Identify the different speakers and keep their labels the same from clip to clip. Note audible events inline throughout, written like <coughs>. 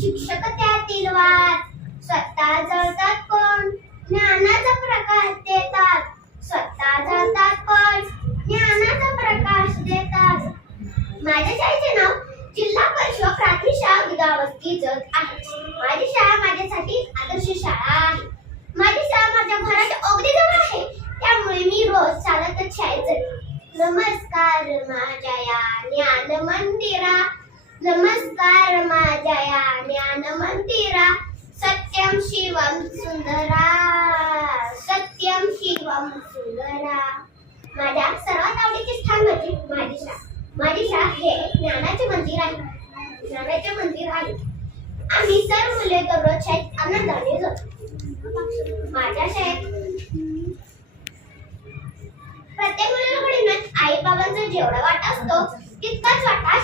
Speaker 1: शिक्षक त्यातील वाद स्वतः जळतात कोण ज्ञानाचा प्रकाश देतात. स्वतः जळतात कोण ज्ञानाचा प्रकाश देतात. माझ्या शाळेचे नाव जिल्हा परिषद प्राथमिक शाळा उदावस्ती जत आहे. माझी शाळा माझ्यासाठी आदर्श शाळा आहे. माझी शाळा माझ्या घराच्या अगदी जवळ आहे. त्यामुळे मी रोज चालतच शाळेत जाते. नमस्कार माझ्या या ज्ञान मंदिरा नमस्कार माझ्या ज्ञान मंदिरा. सत्यम शिवम सुंदरा. सत्यम शिवम सुंदरा. माझ्या सर्वात आवडीचे स्थान म्हणजे माझी शाळा. माझी शाळा हे ज्ञानाचे मंदिर आहे. ज्ञानाचे मंदिर आहे. आम्ही सर्व मुले दररोज शाळेत आनंदाने जातो. माझ्या शाळेत प्रत्येक मुलाकडे आई बाबांचा जेवढा वाटा असतो तितकाच वाटा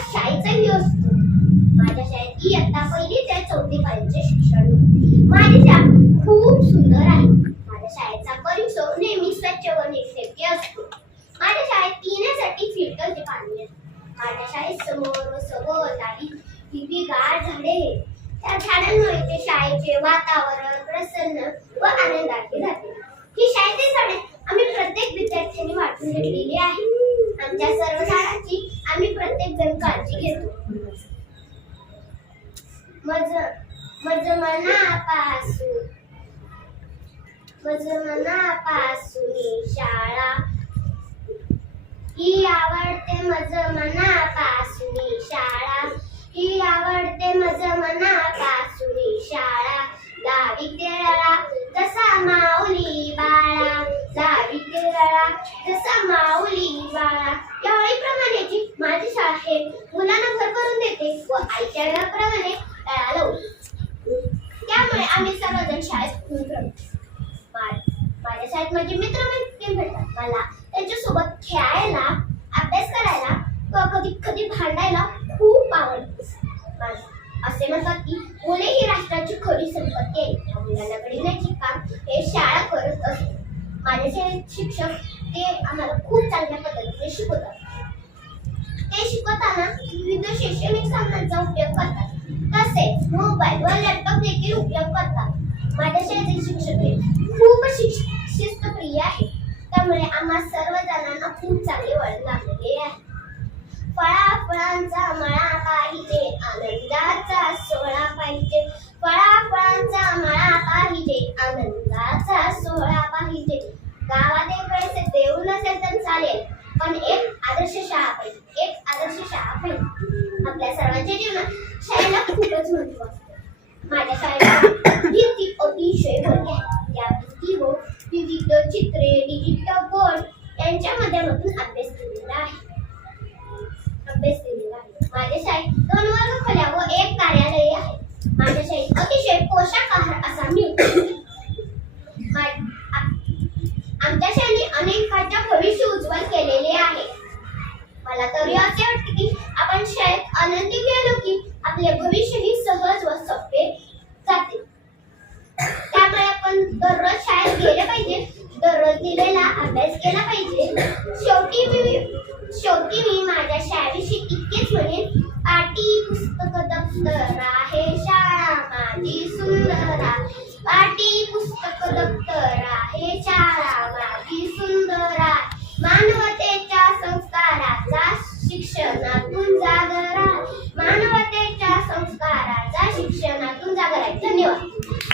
Speaker 1: माझी शाळा खूप सुंदर आहे. माझ्या शाळेचा परिसर नेहमी स्वच्छ व निटनेटके असतो. माझ्या शाळेत पिण्यासाठी फिल्टरचे पाणी आहे माझ्या शाळेत समोर व सभोवताली हिरवीगार झाडे आहेत. त्या झाडांमुळे ते शाळेचे वातावरण प्रसन्न व आनंदाचे जाते. ही शाळेची झाडे आम्ही प्रत्येक विद्यार्थ्यांनी वाटून घेतलेली आहे आमच्या सर्व झाडांची आम्ही प्रत्येक जण काळजी घेतो. मज मज मनापासून शाळा. ही आवडते मज मनापासून शाळा. ही आवडते मज त्यामुळे आम्ही सर्वजण शाळेत खूप रमतो मा- माझ्या शाळेत माझे मित्र मैत्रिणी भेटतात. मला त्यांच्यासोबत खेळायला अभ्यास करायला व कधी कधी भांडायला खूप आवडते. असे म्हणतात की मुले ही राष्ट्राची खरी संपत्ती आहे. मुलांना घडविण्याचे काम हे शाळा करत असते. माझे शाळेत शिक्षक ते आम्हाला खूप चांगल्या पद्धतीने शिकवतात. ते शिकवताना विविध शैक्षणिक साधनांचा उपयोग करतात. तसेच मोबाईल व लॅपटॉप देखील उपयोग करतात. माझ्या शाळेतील शिक्षक हे खूप शिस्तप्रिय आहे त्यामुळे आम्हा सर्व जणांना खूप चांगले वळण लागलेले आहे. फळा फळांचा मळा पाहिजे. आनंदाचा सोहळा पाहिजे. फळा फळांचा मळा पाहिजे. आनंदाचा सोहळा पाहिजे. गावात एक पैसे देऊ नसेल तर चालेल. पण एक आदर्श शाळा पाहिजे. सर्वांच्या जीवनात शाळेला खूपच महत्त्व माझ्या शाळेला <coughs> भिंती अतिशय मोठ्या या त्या भिंतीवर विविध चित्रे डिजिटल बोर्ड यांच्या माध्यमातून अभ्यास केलेला आहे. अभ्यास केलेला आहे. माझ्या शाळेत दोन वर्ग खोल्या व एक कार्यालय आहे. माझ्या शाळेत अतिशय पोषक आहार असा मिळतो. <coughs> आमच्या शाळेने अनेकांच्या भविष्य उज्ज्वल केलेले मला तरी असे वाटते की आपण शाळेत आनंदी गेलो की आपले भविष्य ही सहज व सोपे जाते. त्यामुळे आपण दररोज शाळेत गेले पाहिजे. दररोज दिलेला अभ्यास केला पाहिजे. शेवटी मी शेवटी मी माझ्या शाळेविषयी इतकेच म्हणेन. पाटी पुस्तक दप्तर आहे शाळा माझी सुंदर पाटी पुस्तक दप्तर आहे शाळा माझी सुंदर आहे.